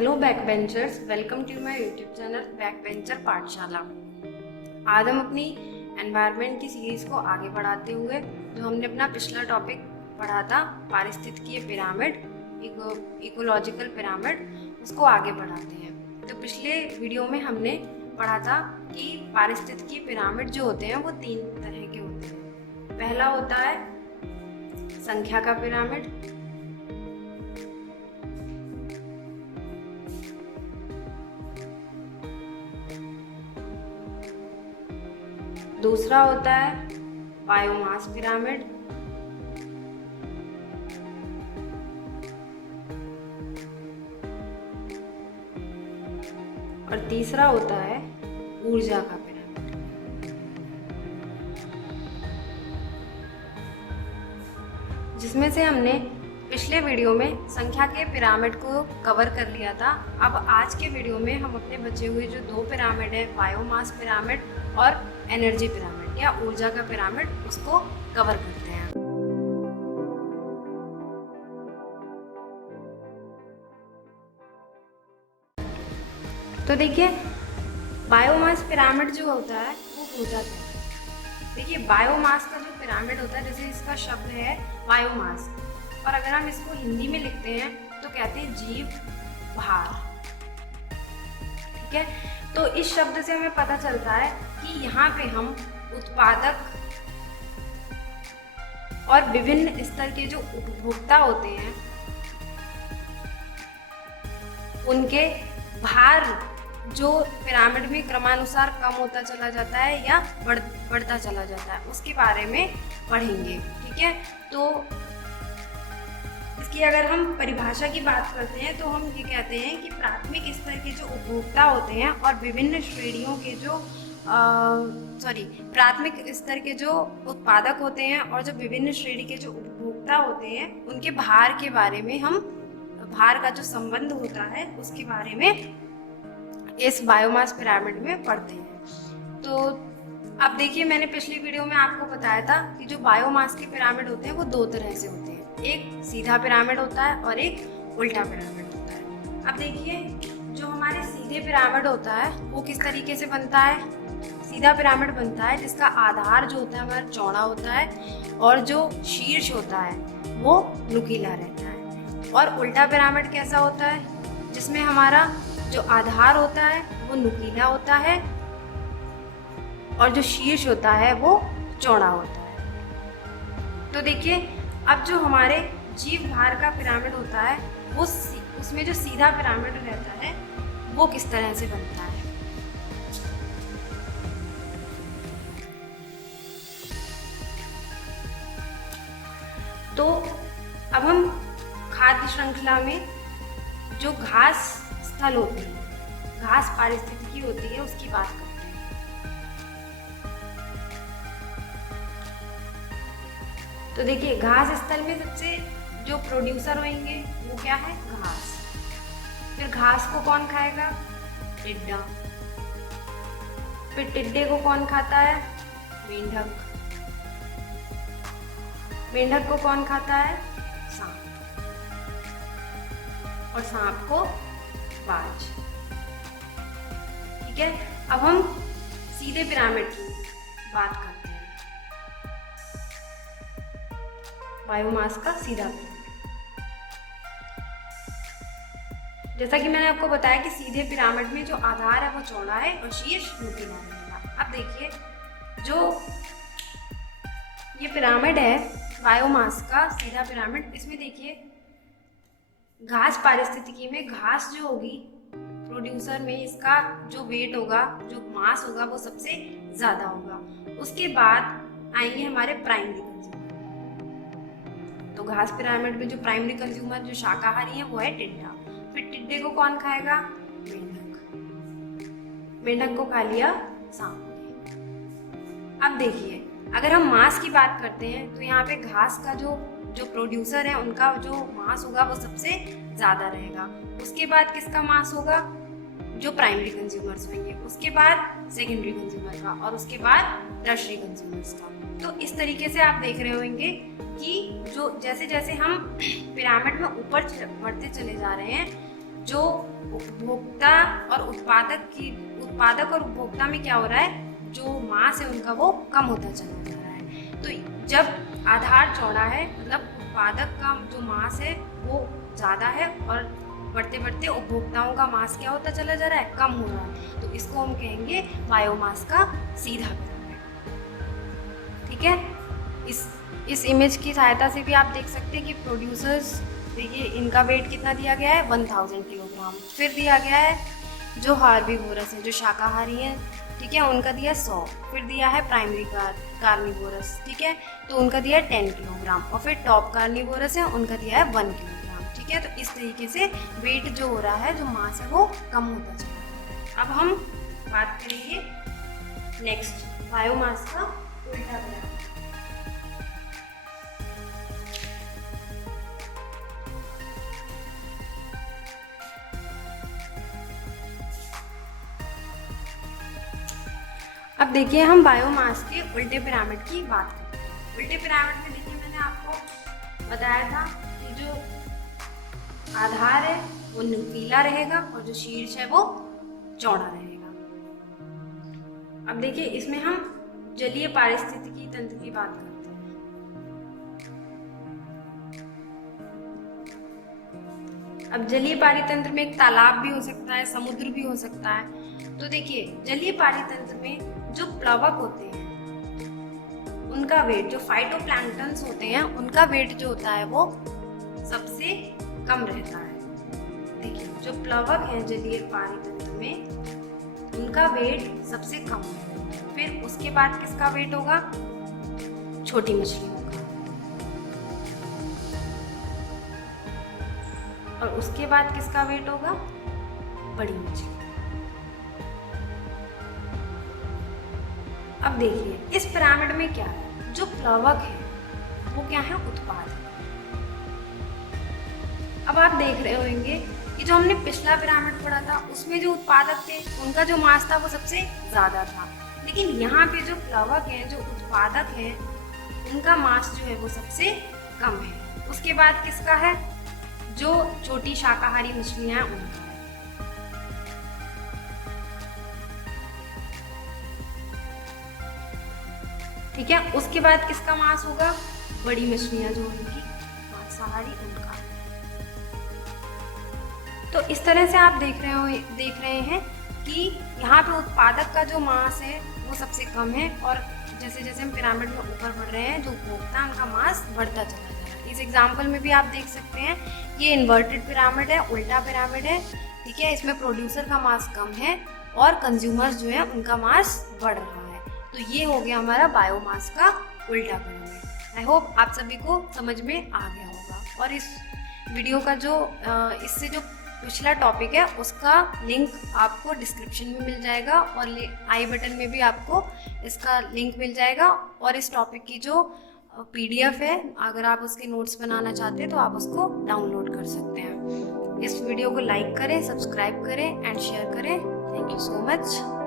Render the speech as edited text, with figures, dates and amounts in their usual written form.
Hello back benchers, welcome to my YouTube channel back bencher Pathshala. आज हम अपनी environment की सीरीज को आगे बढ़ाते हुए जो हमने अपना पिछला टॉपिक पढ़ा था पारिस्थितिकीय पिरामिड, इकोलॉजिकल पिरामिड, उसको आगे बढ़ाते हैं। तो पिछले वीडियो में हमने पढ़ा था कि पारिस्थितिकीय पिरामिड जो होते हैं वो 3 तरह के होते हैं। पहला होता है संख्या का पिरामिड, दूसरा होता है बायोमास पिरामिड, और तीसरा होता है ऊर्जा का पिरामिड। जिसमें से हमने पिछले वीडियो में संख्या के पिरामिड को कवर कर लिया था। अब आज के वीडियो में हम अपने बचे हुए जो 2 पिरामिड है, बायोमास पिरामिड और एनर्जी पिरामिड या ऊर्जा का पिरामिड, उसको कवर करते हैं। तो देखिए, बायोमास पिरामिड जो होता है वो होता क्या है। देखिए, बायोमास का जो पिरामिड होता है, जैसे इसका शब्द है बायोमास, और अगर हम इसको हिंदी में लिखते हैं तो कहते हैं जीव भार। ठीक है, तो इस शब्द से हमें पता चलता है कि यहाँ पे हम उत्पादक और विभिन्न स्तर के जो उपभोक्ता होते हैं उनके भार जो पिरामिड में क्रमानुसार कम होता चला जाता है या बढ़ता चला जाता है, उसके बारे में पढ़ेंगे। ठीक है, तो इसकी अगर हम परिभाषा की बात करते हैं तो हम ये कहते हैं कि प्राथमिक स्तर के जो उपभोक्ता होते हैं और विभिन्न श्रेणियों के जो प्राथमिक स्तर के जो उत्पादक होते हैं और जो विभिन्न श्रेणी के जो उपभोक्ता होते हैं उनके भार के बारे में, हम भार का जो संबंध होता है उसके बारे में इस बायोमास पिरामिड में पढ़ते हैं। तो अब देखिए, मैंने पिछली वीडियो में आपको बताया था कि जो बायोमास के पिरामिड होते हैं वो 2 तरह से होते हैं, एक सीधा पिरामिड होता है और एक उल्टा पिरामिड होता है। अब देखिए, जो हमारे सीधे पिरामिड होता है वो किस तरीके से बनता है। सीधा पिरामिड बनता है जिसका आधार जो होता है हमारा चौड़ा होता है और जो शीर्ष होता है वो नुकीला रहता है। और उल्टा पिरामिड कैसा होता है, जिसमें हमारा जो आधार होता है वो नुकीला होता है और जो शीर्ष होता है वो चौड़ा होता है। तो देखिए, अब जो हमारे जीव भार का पिरामिड होता है वो उसमें जो सीधा पिरामिड रहता है वो किस तरह से बनता है। तो अब हम खाद्य श्रृंखला में जो घास स्थल होती है, घास पारिस्थितिकी होती है, उसकी बात करते हैं। तो देखिए, घास स्थल में सबसे जो प्रोड्यूसर होंगे वो क्या है, घास। फिर घास को कौन खाएगा, टिड्डा। फिर टिड्डे को कौन खाता है, मेंढक। मेंढक को कौन खाता है, सांप। और सांप को बाज। ठीक है, अब हम सीधे पिरामिड की बात करते हैं, बायोमास का सीधा पिरामिड। जैसा कि मैंने आपको बताया कि सीधे पिरामिड में जो आधार है वो चौड़ा है और शीर्ष नुकीला रहेगा। अब देखिए, जो ये पिरामिड है बायोमास का सीधा पिरामिड, इसमें देखिए घास पारिस्थितिकी में घास जो होगी प्रोड्यूसर में, इसका जो वेट होगा, जो मास होगा वो सबसे ज्यादा होगा। उसके बाद आएंगे हमारे प्राइमरी कंज्यूमर। तो घास पिरामिड में जो प्राइमरी कंज्यूमर जो शाकाहारी है वो है टिड्डा। फिर टिड्डे को कौन खाएगा, मेंढक। मेंढक को खा लिया सांप ने। अब देखिए, अगर हम मास की बात करते हैं तो यहाँ पे घास का जो प्रोड्यूसर है उनका जो मास होगा वो सबसे ज्यादा रहेगा। उसके बाद किसका मास होगा, जो प्राइमरी कंज्यूमर्स होंगे, उसके बाद सेकेंडरी कंज्यूमर का, और उसके बाद टर्शरी कंज्यूमर्स का। तो इस तरीके से आप देख रहे होंगे कि जो जैसे जैसे हम पिरामिड में ऊपर बढ़ते चले जा रहे हैं जो उपभोक्ता और उत्पादक और उपभोक्ता में क्या हो रहा है, जो मास है उनका वो कम होता चला जा रहा है। तो जब आधार चौड़ा है मतलब उत्पादक का जो मास है वो ज़्यादा है और बढ़ते बढ़ते उपभोक्ताओं का मास क्या होता चला जा रहा है, कम हो रहा है, तो इसको हम कहेंगे बायोमास का सीधा पिरामिड। ठीक है, इस इमेज की सहायता से भी आप देख सकते हैं कि प्रोड्यूसर्स, देखिए इनका वेट कितना दिया गया है, 1000 किलोग्राम। फिर दिया गया है जो हार्बीवोरस है, जो शाकाहारी है, ठीक है, उनका दिया 100। फिर दिया है प्राइमरी कार्निवोरस, ठीक है, तो उनका दिया है 10 किलोग्राम। और फिर टॉप कार्निवोरस है, उनका दिया है 1 किलोग्राम। ठीक है, तो इस तरीके से वेट जो हो रहा है, जो मास है वो कम होता चला रहा है। अब हम बात करेंगे नेक्स्ट बायोमास का उल्टा पिरामिड। अब देखिए हम बायोमास के उल्टे पिरामिड की बात करते हैं। उल्टे पिरामिड में देखिए मैंने आपको बताया था कि जो आधार है वो नुकीला रहेगा और जो शीर्ष है वो चौड़ा रहेगा। अब देखिए इसमें हम जलीय पारिस्थितिकी तंत्र की बात करते हैं। अब जलीय पारितंत्र में एक तालाब भी हो सकता है, समुद्र भी हो सकता है। तो देखिए जलीय पारितंत्र में जो प्लवक होते हैं उनका वेट, जो फाइटोप्लैंक्टन्स होते हैं उनका वेट जो होता है वो सबसे कम रहता है। देखिए जो प्लवक हैं जलीय पारितंत्र में उनका वेट सबसे कम है। फिर उसके बाद किसका वेट होगा, छोटी मछलियों का, और उसके बाद किसका वेट होगा, बड़ी मछली। अब देखिए इस पिरामिड में क्या है, जो प्लवक है वो क्या है, उत्पाद है। अब आप देख रहे होंगे कि जो हमने पिछला पिरामिड पढ़ा था उसमें जो उत्पादक थे उनका जो मास था वो सबसे ज्यादा था, लेकिन यहाँ पे जो प्लवक हैं, जो उत्पादक हैं, उनका मास जो है वो सबसे कम है। उसके बाद किसका है, जो छोटी शाकाहारी मछलियां हैं उनका। ठीक है, उसके बाद किसका मांस होगा, बड़ी मछलियां जो उनकी मांसाहारी उनका। तो इस तरह से आप देख रहे हैं कि यहाँ पे उत्पादक का जो मांस है वो सबसे कम है, और जैसे जैसे हम पिरामिड में ऊपर बढ़ रहे हैं जो उपभोक्ता उनका मांस बढ़ता चला जा रहा है। इस एग्जाम्पल में भी आप देख सकते हैं ये इन्वर्टेड पिरामिड है, उल्टा पिरामिड है। ठीक है, इसमें प्रोड्यूसर का मांस कम है और कंज्यूमर्स जो है उनका मांस बढ़ रहा है। तो ये हो गया हमारा बायोमास का उल्टा पिरामिड। आई होप आप सभी को समझ में आ गया होगा। और इस वीडियो का जो इससे जो पिछला टॉपिक है उसका लिंक आपको डिस्क्रिप्शन में मिल जाएगा और आई बटन में भी आपको इसका लिंक मिल जाएगा। और इस टॉपिक की जो PDF है, अगर आप उसके नोट्स बनाना चाहते हैं तो आप उसको डाउनलोड कर सकते हैं। इस वीडियो को लाइक करें, सब्सक्राइब करें एंड शेयर करें। Thank you so much.